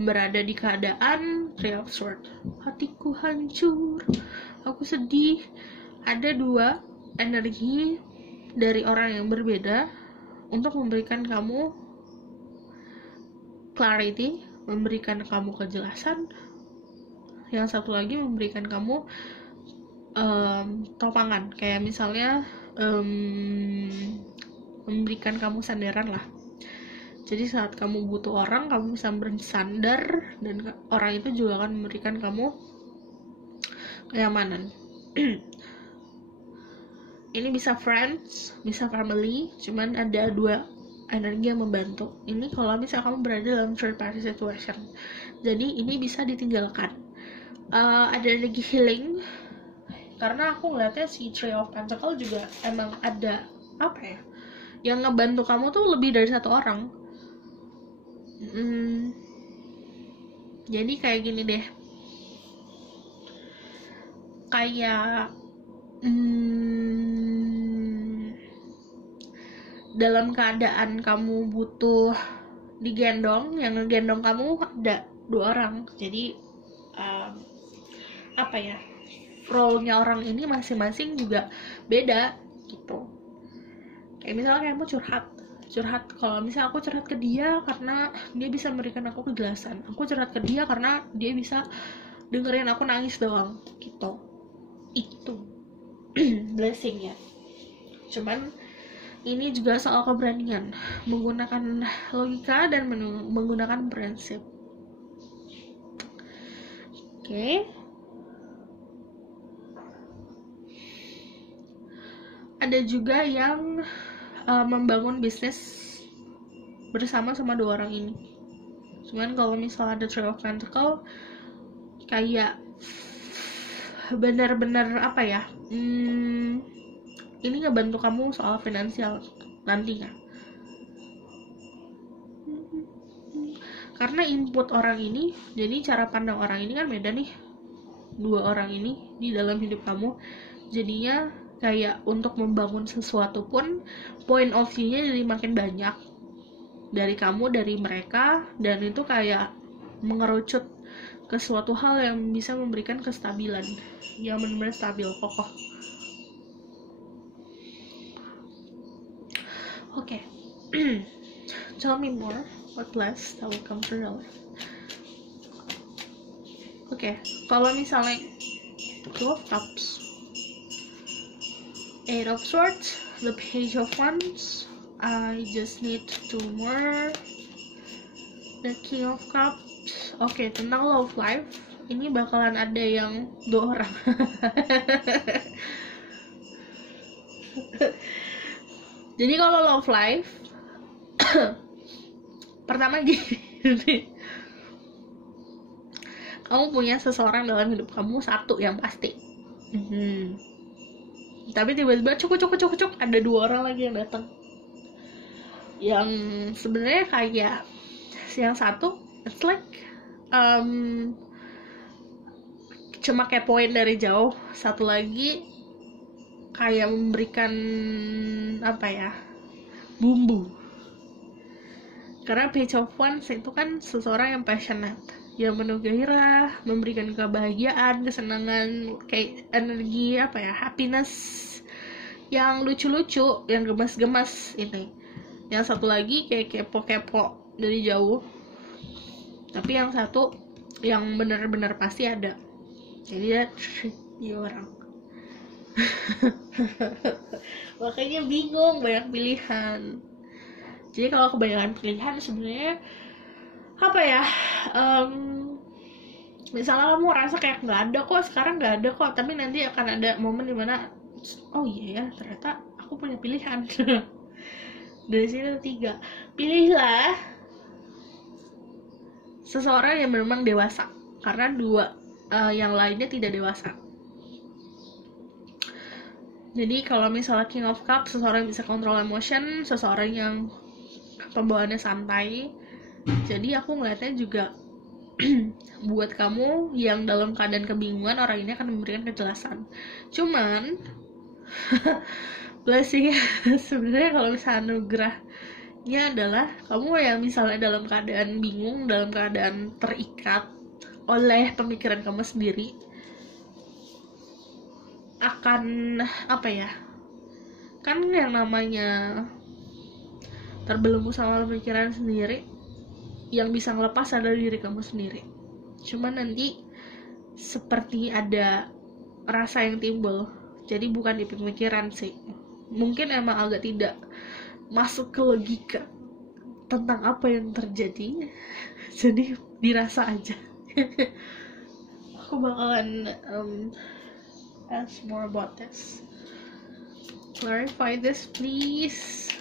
berada di keadaan Three of Swords, hatiku hancur, aku sedih. Ada dua energi dari orang yang berbeda untuk memberikan kamu clarity, memberikan kamu kejelasan. Yang satu lagi memberikan kamu topangan, kayak misalnya memberikan kamu sandaran lah. Jadi saat kamu butuh orang, kamu bisa bersandar, dan orang itu juga akan memberikan kamu kenyamanan. Ini bisa friends, bisa family, cuman ada dua energi yang membantu. Ini kalau misalnya kamu berada dalam third party situation, jadi ini bisa ditinggalkan. Ada energi healing, karena aku ngeliatnya si Three of Pentacle juga emang ada apa ya, yang ngebantu kamu tuh lebih dari satu orang. Jadi kayak gini deh, kayak dalam keadaan kamu butuh digendong, yang ngegendong kamu ada dua orang. Jadi apa ya, role-nya orang ini masing-masing juga beda gitu. Kayak misalnya kamu curhat, kalau misalnya aku curhat ke dia karena dia bisa memberikan aku kejelasan, aku curhat ke dia karena dia bisa dengerin aku nangis doang gitu. Itu blessing ya. Cuman ini juga soal keberanian, menggunakan logika dan menggunakan prinsip. Oke. Ada juga yang membangun bisnis bersama sama dua orang ini. Cuman kalau misalnya ada Three of Pentacle, kayak benar-benar apa ya, ini ngebantu kamu soal finansial nantinya. Karena input orang ini, jadi cara pandang orang ini kan beda nih. Dua orang ini di dalam hidup kamu, jadinya kayak untuk membangun sesuatu pun point of view-nya jadi makin banyak dari kamu, dari mereka, dan itu kayak mengerucut ke suatu hal yang bisa memberikan kestabilan, yang benar-benar stabil, kokoh. Oke. Tell me more what less that will come to real life. Oke, kalau misalnya Two of Cups, Eight of Swords, the Page of Wands, I just need two more, the King of Cups. Oke, tentang love life, ini bakalan ada yang dua orang. Jadi kalau love life, pertama gini, kamu punya seseorang dalam hidup kamu, satu yang pasti. Tapi tiba-tiba cuk ada 2 orang lagi yang datang, yang sebenarnya kayak yang satu it's like cuma kepoin dari jauh, satu lagi kayak memberikan apa ya, bumbu. Karena Page of Wands itu kan seseorang yang passionate, yang penuh gairah, memberikan kebahagiaan, kesenangan, kayak energi apa ya, happiness, yang lucu-lucu, yang gemas-gemas ini. Yang satu lagi kayak kepo-kepo dari jauh. Tapi yang satu yang benar-benar pasti ada. Jadi dia orang. Makanya bingung, banyak pilihan. Jadi kalau kebanyakan pilihan sebenarnya apa ya, misalnya kamu rasa kayak nggak ada kok, sekarang nggak ada kok, tapi nanti akan ada momen dimana oh iya ya, ternyata aku punya pilihan. Dari sini ada 3. Pilihlah seseorang yang memang dewasa, karena 2 yang lainnya tidak dewasa. Jadi kalau misalnya King of Cups, seseorang yang bisa kontrol emotion, seseorang yang pembawaannya santai. Jadi aku ngeliatnya juga buat kamu yang dalam keadaan kebingungan, orang ini akan memberikan kejelasan. Cuman blessing sebenarnya kalau misalnya anugerahnya adalah kamu yang misalnya dalam keadaan bingung, dalam keadaan terikat oleh pemikiran kamu sendiri, akan apa ya, kan yang namanya terbelenggu sama pemikiran sendiri, yang bisa ngelepas adalah diri kamu sendiri. Cuman nanti seperti ada rasa yang timbul, jadi bukan di pemikiran sih, mungkin emang agak tidak masuk ke logika tentang apa yang terjadi, jadi dirasa aja. Aku bakalan ask more about this. Clarify this please.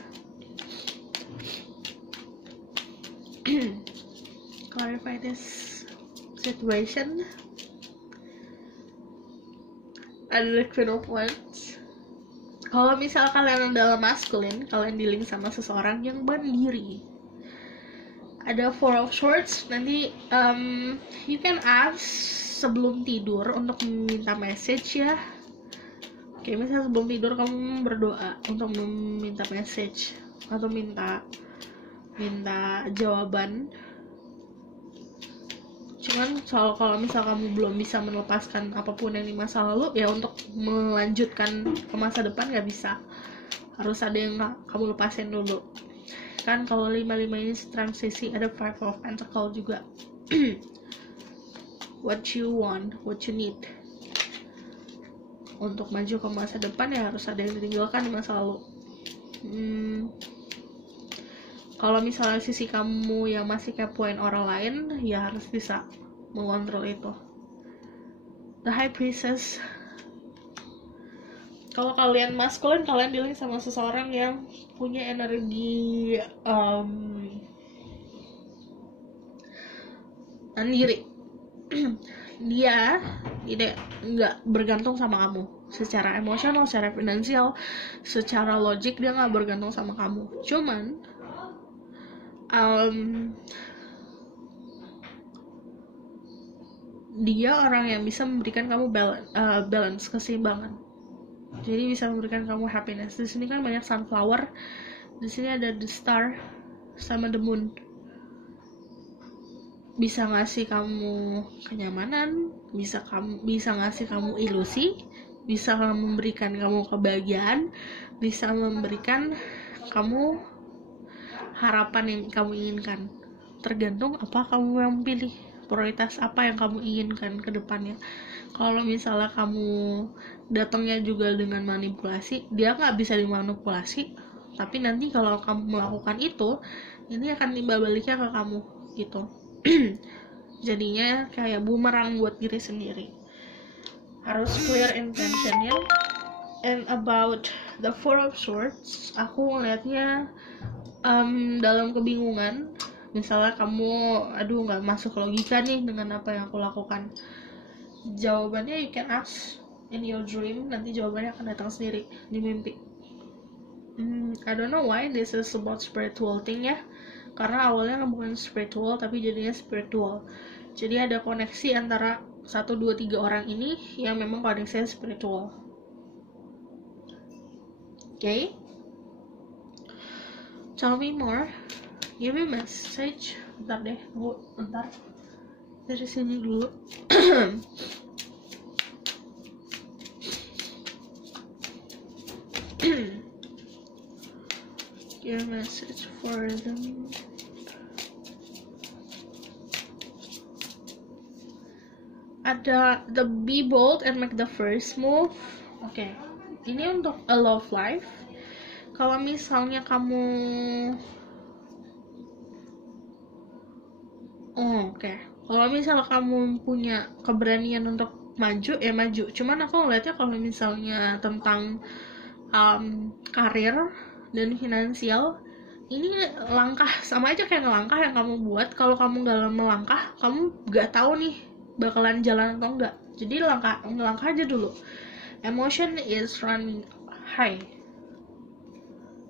Clarify this situation. Ada the Queen of Wands. Kalau misal kalian dalam maskulin, kalian dealing sama seseorang yang mandiri. Ada Four of Swords. Nanti you can ask sebelum tidur untuk meminta message ya. Oke, misalnya sebelum tidur kamu berdoa untuk meminta message atau minta jawaban. Cuman kalau misal kamu belum bisa melepaskan apapun yang di masa lalu, ya untuk melanjutkan ke masa depan nggak bisa, harus ada yang kamu lepasin dulu. Kan kalau 5-5 ini transisi, ada 5 of Pentacles juga. What you want, what you need untuk maju ke masa depan, ya harus ada yang ditinggalkan di masa lalu. Kalau misalnya sisi kamu yang masih kepoin orang lain, ya harus bisa mengontrol itu. The High Priestess. Kalau kalian maskulin, kalian dealing sama seseorang yang punya energi mandiri. Dia nggak bergantung sama kamu secara emosional, secara finansial, secara logik, dia nggak bergantung sama kamu. Cuman dia orang yang bisa memberikan kamu balance, keseimbangan. Jadi bisa memberikan kamu happiness. Di sini kan banyak sunflower. Di sini ada the star sama the moon. Bisa ngasih kamu kenyamanan, bisa ngasih kamu ilusi, bisa memberikan kamu kebahagiaan, bisa memberikan kamu harapan yang kamu inginkan. Tergantung apa kamu yang pilih, prioritas apa yang kamu inginkan ke depannya. Kalau misalnya kamu datangnya juga dengan manipulasi, dia nggak bisa dimanipulasi, tapi nanti kalau kamu melakukan itu, ini akan timbal baliknya ke kamu gitu. Jadinya kayak bumerang buat diri sendiri. Harus clear intentionnya. And about the Four of Swords, aku ngeliatnya dalam kebingungan, Misalnya kamu, aduh nggak masuk logika nih dengan apa yang aku lakukan, jawabannya you can ask in your dream, nanti jawabannya akan datang sendiri di mimpi. I don't know why this is about spiritual thing ya, karena awalnya bukan spiritual tapi jadinya spiritual. Jadi ada koneksi antara 1, 2, 3 orang ini yang memang koneksinya spiritual. Okay? Tell me more. Give me message. Bentar deh, bentar. Dari sini dulu. Give message for them. Ada the be bold and make the first move. Oke, ini untuk a love life. Kalau misalnya kamu kalau misalnya kamu punya keberanian untuk maju, ya maju. Cuman aku ngeliatnya kalau misalnya tentang karir dan finansial, ini langkah sama aja kayak ngelangkah yang kamu buat. Kalau kamu gak melangkah, kamu gak tahu nih bakalan jalan atau enggak. Jadi ngelangkah aja dulu. Emotion is running high,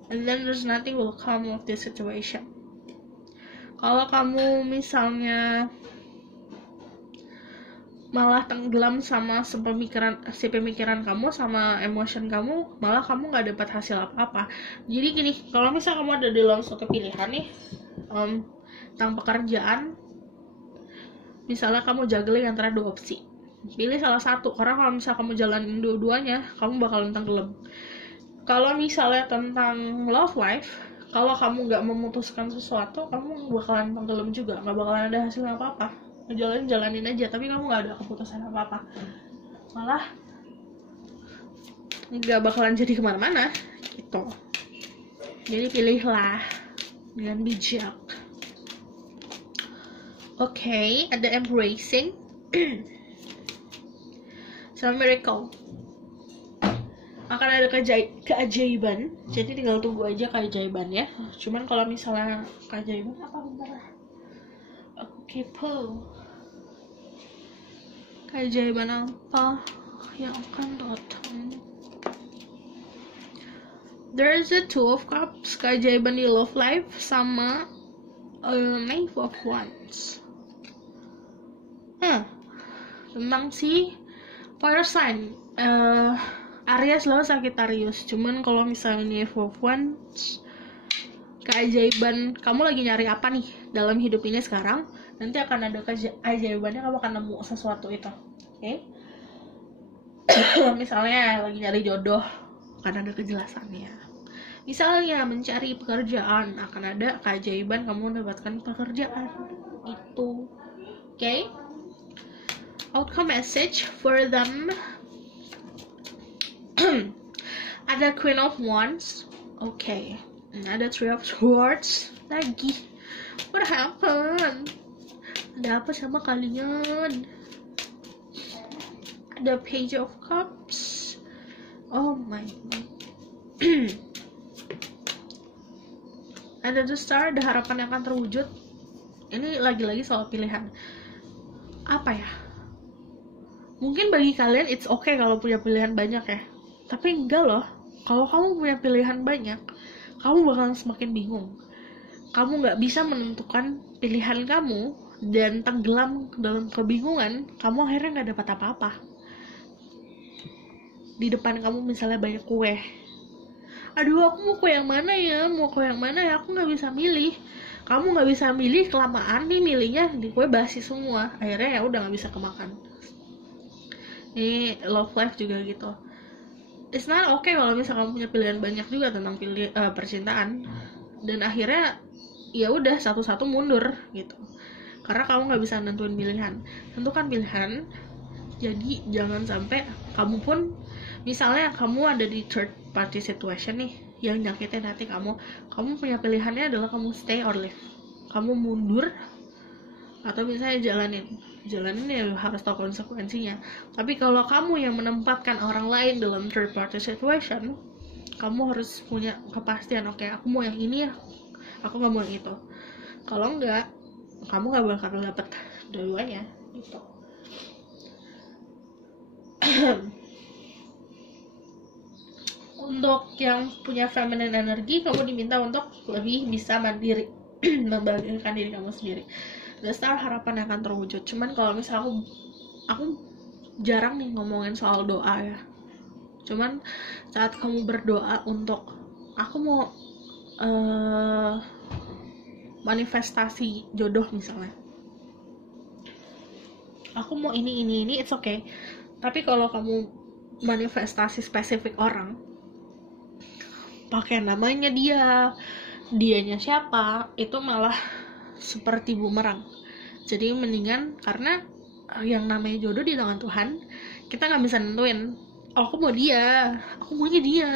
and then there's nothing will come of this situation. Kalau kamu misalnya malah tenggelam sama si pemikiran kamu sama emotion kamu, malah kamu nggak dapat hasil apa-apa. Jadi gini, kalau misalnya kamu ada di dalam suatu pilihan nih tentang pekerjaan, misalnya kamu juggling antara 2 opsi, pilih salah satu, karena kalau misalnya kamu jalanin dua-duanya, kamu bakalan tenggelam. Kalau misalnya tentang love life, kalau kamu nggak memutuskan sesuatu, kamu bakalan tenggelam juga, nggak bakalan ada hasil apa-apa. Jalanin aja, tapi kamu nggak ada keputusan apa-apa, malah nggak bakalan jadi kemana-mana gitu. Jadi pilihlah dengan bijak. Oke, ada embracing. Sama miracle. Akan ada keajaiban, jadi tinggal tunggu aja keajaiban ya. Cuman kalau misalnya keajaiban apa, bentar, aku kepo. Keajaiban apa yang akan datang? There's a 2 of Cups, keajaiban di love life, sama Knave of Wands. Tentang si fire sign, Aries lawan Sagittarius. Cuman kalau misalnya Knave of Wands, keajaiban kamu lagi nyari apa nih dalam hidup ini sekarang, nanti akan ada keajaibannya, kamu akan nemu sesuatu itu. Oke? Misalnya lagi nyari jodoh, akan ada kejelasannya. Misalnya mencari pekerjaan, akan ada keajaiban kamu mendapatkan pekerjaan itu. Oke? Outcome message for them. Ada Queen of Wands. Oke. Ada 3 of Swords lagi. What happened? Ada apa sama kalian? Ada Page of Cups. Oh my god. Ada The Star, ada harapan yang akan terwujud. Ini lagi-lagi soal pilihan. Apa ya? Mungkin bagi kalian it's okay kalau punya pilihan banyak ya. Tapi enggak loh. Kalau kamu punya pilihan banyak, kamu bakalan semakin bingung. Kamu nggak bisa menentukan pilihan kamu dan tenggelam dalam kebingungan. Kamu akhirnya nggak dapat apa-apa. Di depan kamu misalnya banyak kue. Aduh, aku mau kue yang mana ya? Mau kue yang mana ya? Aku nggak bisa milih. Kamu nggak bisa milih, kelamaan nih milihnya, di kue basi semua. Akhirnya ya udah nggak bisa kemakan. Ini love life juga gitu. It's not okay kalau misalnya kamu punya pilihan banyak juga tentang percintaan, dan akhirnya ya udah satu-satu mundur gitu, karena kamu nggak bisa nentuin pilihan. Tentukan pilihan. Jadi jangan sampai kamu pun, misalnya kamu ada di third party situation nih yang nyakitin hati kamu punya pilihannya adalah kamu stay or leave, kamu mundur atau misalnya jalanin ya, harus tahu konsekuensinya. Tapi kalau kamu yang menempatkan orang lain dalam third party situation, kamu harus punya kepastian. Oke, aku mau yang ini ya, aku nggak mau yang itu. Kalau enggak, kamu nggak bakal dapet dua-duanya gitu. Untuk yang punya feminine energy, kamu diminta untuk lebih bisa mandiri, membahagiakan diri kamu sendiri. The Star harapan akan terwujud. Cuman kalau misalnya aku jarang nih ngomongin soal doa ya. Cuman saat kamu berdoa untuk aku mau manifestasi jodoh misalnya, aku mau ini, it's okay. Tapi kalau kamu manifestasi spesifik orang, pakai namanya dianya siapa, itu malah seperti bumerang. Jadi mendingan, karena yang namanya jodoh di tangan Tuhan, kita nggak bisa nentuin, oh, aku maunya dia.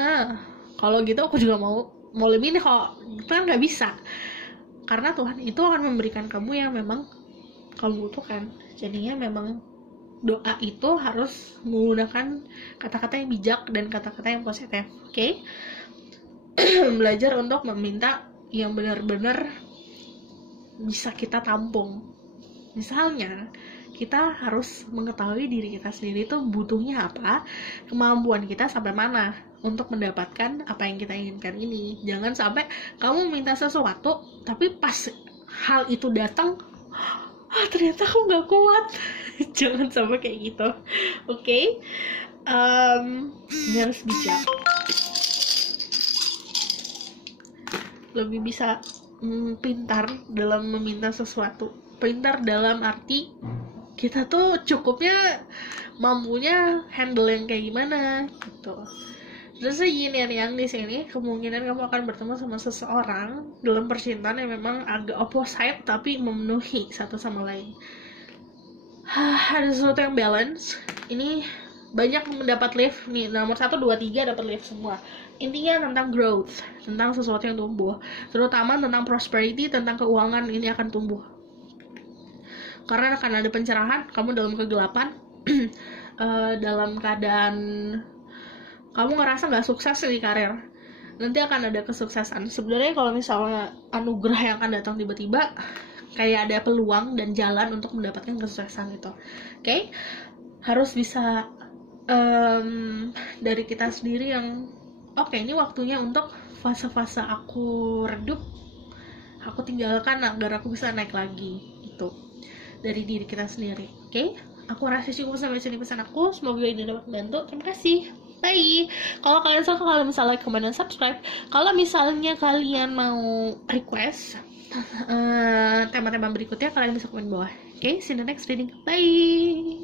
Kalau gitu aku juga mau lebih nih, kok itu kan nggak bisa, karena Tuhan itu akan memberikan kamu yang memang kamu butuhkan. Jadinya memang doa itu harus menggunakan kata-kata yang bijak dan kata-kata yang positif, oke? Belajar untuk meminta yang benar-benar bisa kita tampung. Misalnya, kita harus mengetahui diri kita sendiri itu butuhnya apa, kemampuan kita sampai mana untuk mendapatkan apa yang kita inginkan ini. Jangan sampai kamu minta sesuatu, tapi pas hal itu datang, ternyata aku nggak kuat. Jangan sampai kayak gitu, oke? Ini harus bijak. Lebih bisa pintar dalam meminta sesuatu. Pintar dalam arti kita tuh cukupnya mampunya handle yang kayak gimana gitu. Terus yin dan yang di sini, kemungkinan kamu akan bertemu sama seseorang dalam percintaan yang memang agak opposite tapi memenuhi satu sama lain. Ada sesuatu yang balance. Ini banyak mendapat lift nih, nomor 1, 2, 3 dapat lift semua. Intinya tentang growth, tentang sesuatu yang tumbuh, terutama tentang prosperity, tentang keuangan. Ini akan tumbuh karena akan ada pencerahan. Kamu dalam kegelapan, dalam keadaan kamu ngerasa nggak sukses di karir, nanti akan ada kesuksesan. Sebenarnya kalau misalnya anugerah yang akan datang tiba-tiba, kayak ada peluang dan jalan untuk mendapatkan kesuksesan itu, oke? Harus bisa dari kita sendiri yang oke, ini waktunya untuk fase-fase aku redup, aku tinggalkan agar aku bisa naik lagi. Itu dari diri kita sendiri, oke? Aku rasa cukup sampai sini pesan aku. Semoga ini dapat membantu. Terima kasih. Bye. Kalau kalian suka, kalau misalnya like, comment, dan subscribe. Kalau misalnya kalian mau request tema-tema berikutnya, kalian bisa komen bawah. Oke, see you in the next reading. Bye.